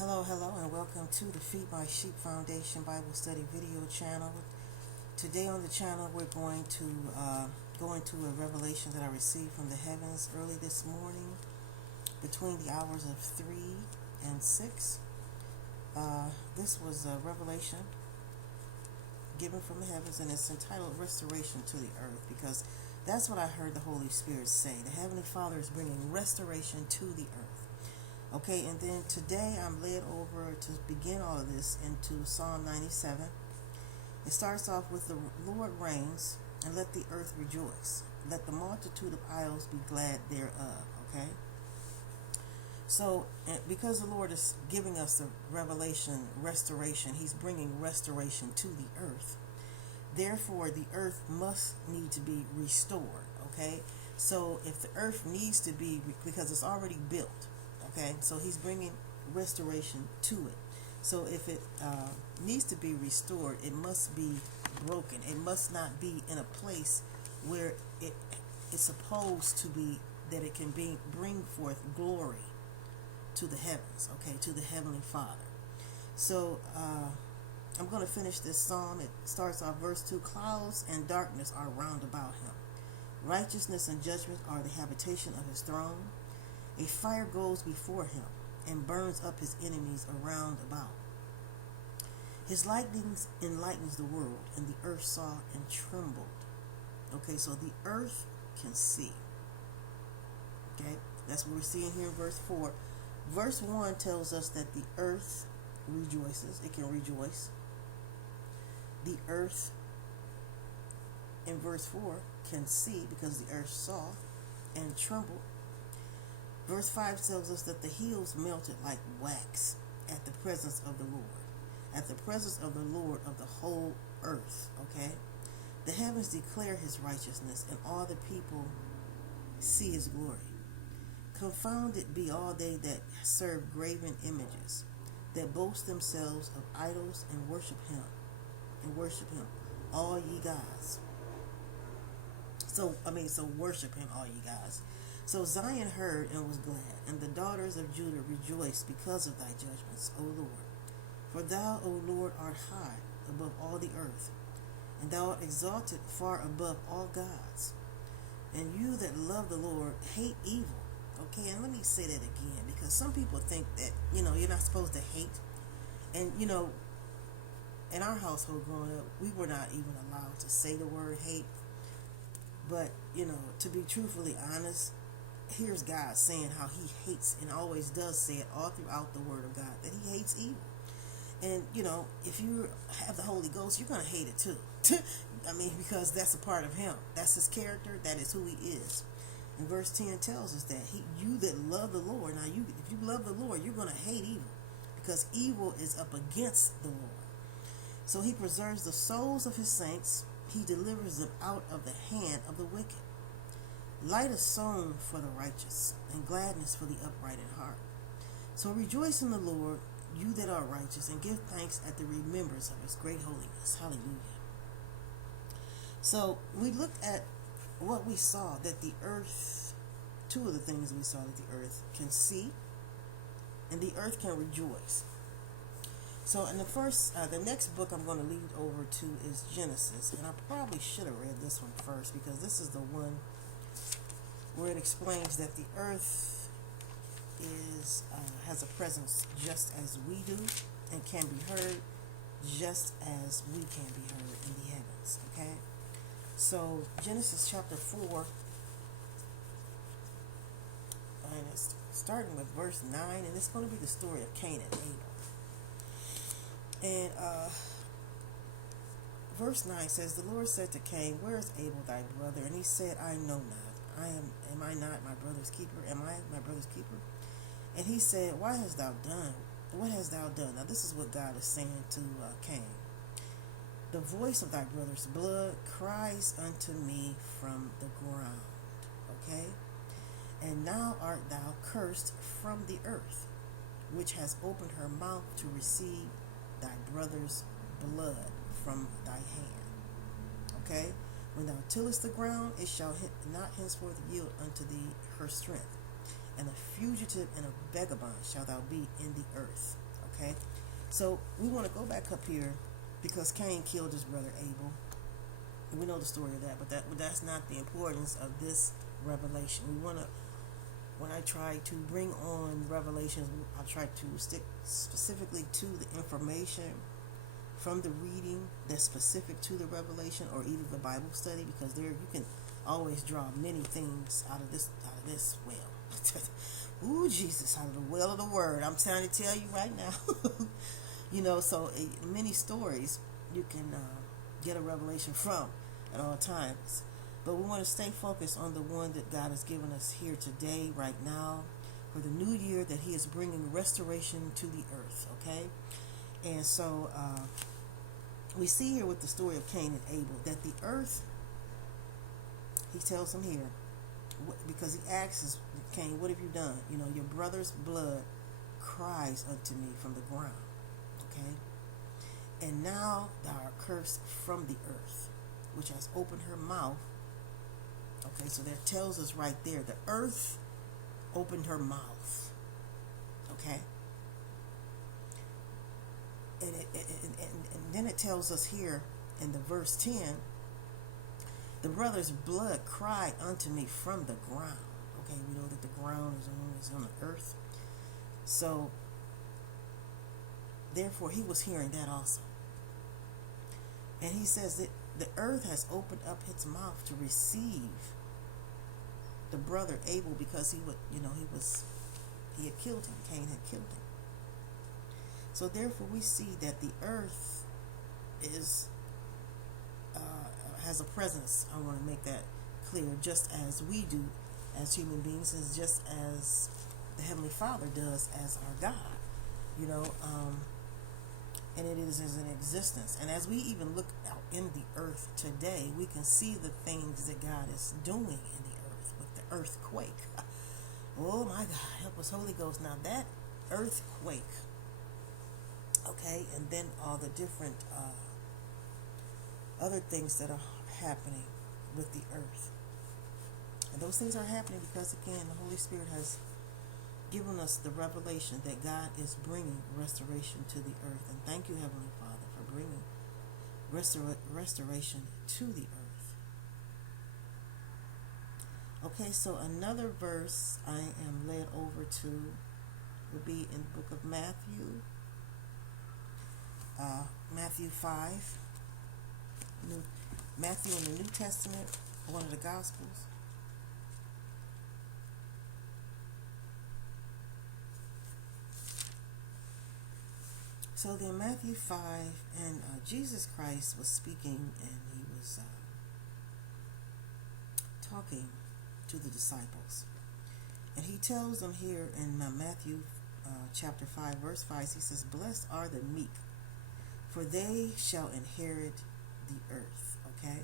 Hello, and welcome to the Feed My Sheep Foundation Bible Study video channel. Today on the channel, we're going to go into a revelation that I received from the heavens early this morning between the hours of 3 and 6. This was a revelation given from the heavens, and it's entitled Restoration to the Earth, because that's what I heard the Holy Spirit say. The Heavenly Father is bringing restoration to the earth. Okay, and then today I'm led over to begin all of this into Psalm 97. It starts off with the Lord reigns, and let the earth rejoice. Let the multitude of isles be glad thereof. Okay? So, because the Lord is giving us the restoration, He's bringing restoration to the earth. Therefore, the earth must need to be restored. Okay? So, if the earth needs to be, because it's already built, okay, so He's bringing restoration to it. So if it needs to be restored, it must be broken. It must not be in a place where it is supposed to be, that it can bring forth glory to the heavens, okay, to the Heavenly Father. So I'm going to finish this psalm. It starts off verse 2. Clouds and darkness are round about Him. Righteousness and judgment are the habitation of His throne. A fire goes before Him and burns up His enemies around about. His lightnings enlightens the world, and the earth saw and trembled. Okay, so the earth can see. Okay, that's what we're seeing here in verse 4. Verse 1 tells us that the earth rejoices. It can rejoice. The earth, in verse 4, can see, because the earth saw and trembled. Verse 5 tells us that the hills melted like wax at the presence of the Lord. At the presence of the Lord of the whole earth. Okay? The heavens declare His righteousness, and all the people see His glory. Confounded be all they that serve graven images, that boast themselves of idols and worship Him. All ye gods. So worship Him, all ye gods. So Zion heard and was glad, and the daughters of Judah rejoiced because of thy judgments, O Lord. For thou, O Lord, art high above all the earth, and thou art exalted far above all gods. And you that love the Lord hate evil. Okay, and let me say that again, because some people think that, you're not supposed to hate. And, in our household growing up, we were not even allowed to say the word hate. But, to be truthfully honest, here's God saying how He hates, and always does say it all throughout the Word of God, that He hates evil. And, if you have the Holy Ghost, you're going to hate it too. Because that's a part of Him. That's His character. That is who He is. And verse 10 tells us that you that love the Lord, now if you love the Lord, you're going to hate evil, because evil is up against the Lord. So He preserves the souls of His saints. He delivers them out of the hand of the wicked. Light is sown for the righteous, and gladness for the upright in heart. So rejoice in the Lord, you that are righteous, and give thanks at the remembrance of His great holiness. Hallelujah. So we looked at what we saw, that the earth, two of the things we saw, that the earth can see, and the earth can rejoice. So in the next book I'm going to lead over to is Genesis, and I probably should have read this one first, because this is the one where it explains that the earth has a presence just as we do, and can be heard just as we can be heard in the heavens. Okay, so Genesis chapter 4, and it's starting with verse 9, and it's going to be the story of Cain and Abel. And verse 9 says, the Lord said to Cain, where is Abel thy brother? And he said, I know not. Am I not my brother's keeper? Am I my brother's keeper? And he said, why hast thou done? What hast thou done? Now this is what God is saying to Cain. The voice of thy brother's blood cries unto me from the ground. Okay? And now art thou cursed from the earth, which has opened her mouth to receive thy brother's blood from thy hand. Okay? When thou tillest the ground, it shall not henceforth yield unto thee her strength. And a fugitive and a vagabond shalt thou be in the earth. Okay, so we want to go back up here because Cain killed his brother Abel. We know the story of that, but that's not the importance of this revelation. We want to, when I try to bring on revelations, I try to stick specifically to the information from the reading that's specific to the revelation, or either the Bible study, because there you can always draw many things out of this well. Ooh, Jesus, out of the well of the word. I'm trying to tell you right now. So many stories you can get a revelation from at all times. But we want to stay focused on the one that God has given us here today, right now, for the new year, that He is bringing restoration to the earth, okay? And so we see here with the story of Cain and Abel that the earth, He tells him here, because He asks Cain, what have you done? Your brother's blood cries unto me from the ground, okay? And now thou art cursed from the earth, which has opened her mouth. Okay, so that tells us right there, the earth opened her mouth. Okay? And then it tells us here in the verse 10, the brother's blood cried unto me from the ground. Okay, we know that the ground is on the earth. So, therefore, he was hearing that also. And he says that the earth has opened up its mouth to receive the brother Abel, because he had killed him. Cain had killed him. So therefore we see that the earth has a presence. I want to make that clear, just as we do as human beings, and just as the Heavenly Father does as our God. And it is in existence. And as we even look out in the earth today, we can see the things that God is doing in the earth with the earthquake. Oh my God, help us, Holy Ghost. Now that earthquake, okay, and then all the different other things that are happening with the earth. And those things are happening because, again, the Holy Spirit has given us the revelation that God is bringing restoration to the earth. And thank you, Heavenly Father, for bringing restoration to the earth. Okay, so another verse I am led over to will be in the book of Matthew. Matthew 5. Matthew in the New Testament, one of the Gospels. So then Matthew 5, and Jesus Christ was speaking, and He was talking to the disciples. And He tells them here in Matthew chapter 5, verse 5, He says, blessed are the meek, for they shall inherit the earth. Okay?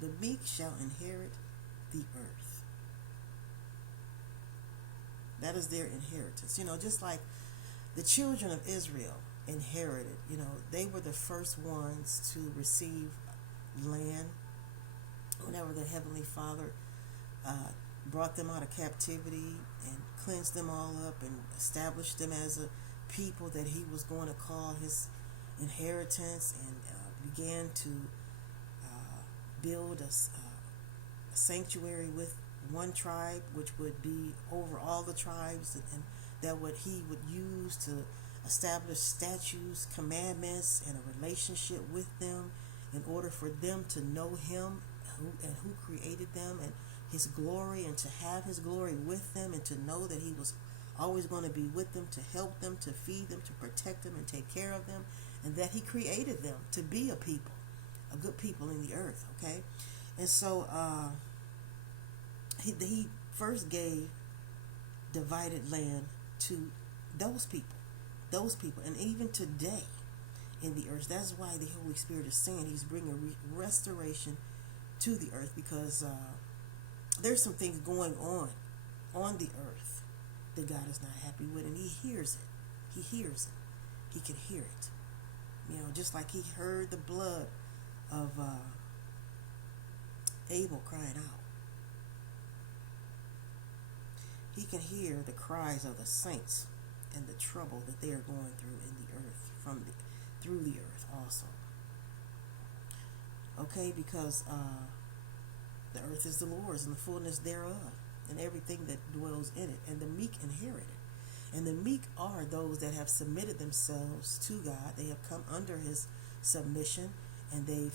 The meek shall inherit the earth. That is their inheritance. Just like the children of Israel inherited, they were the first ones to receive land whenever the Heavenly Father brought them out of captivity and cleansed them all up and established them as a people that He was going to call His inheritance, and began to build a sanctuary with one tribe, which would be over all the tribes, and that what He would use to establish statutes, commandments, and a relationship with them in order for them to know Him who created them, and His glory, and to have His glory with them, and to know that He was always going to be with them, to help them, to feed them, to protect them, and take care of them, and that He created them to be a people, a good people in the earth, okay? And so he first gave divided land to those people, and even today in the earth. That's why the Holy Spirit is saying He's bringing restoration to the earth, because there's some things going on the earth that God is not happy with, and He hears it. He hears it. He can hear it. Just like He heard the blood of Abel crying out. He can hear the cries of the saints and the trouble that they are going through in the earth, through the earth also. Okay, because the earth is the Lord's and the fullness thereof, and everything that dwells in it, and the meek inherit it. And the meek are those that have submitted themselves to God. They have come under His submission, and they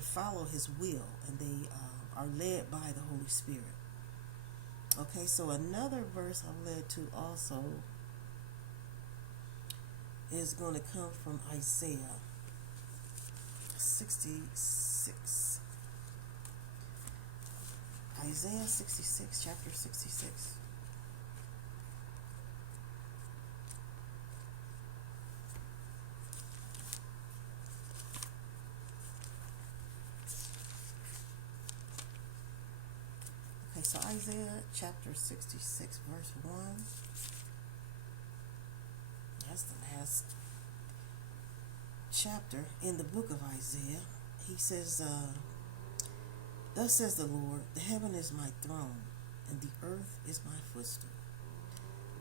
follow His will, and they are led by the Holy Spirit. Okay, so another verse I'm led to also is going to come from Isaiah 66. Isaiah 66, chapter 66. Okay, so Isaiah chapter 66, verse 1. That's the last chapter in the book of Isaiah. He says, thus says the Lord, the heaven is my throne, and the earth is my footstool.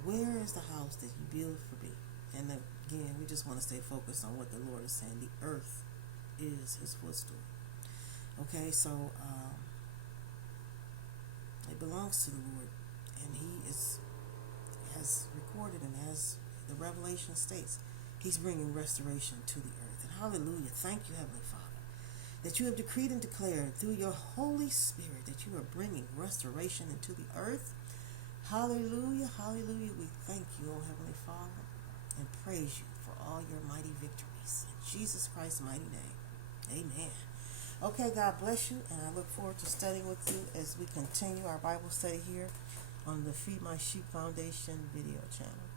Where is the house that you build for me? And again, we just want to stay focused on what the Lord is saying. The earth is His footstool. Okay, so it belongs to the Lord, and He has recorded, and as the Revelation states, He's bringing restoration to the earth. And hallelujah, thank you, Heavenly Father, that you have decreed and declared through your Holy Spirit that you are bringing restoration into the earth. Hallelujah, hallelujah. We thank you, O Heavenly Father, and praise you for all your mighty victories. In Jesus Christ's mighty name, amen. Okay, God bless you, and I look forward to studying with you as we continue our Bible study here on the Feed My Sheep Foundation video channel.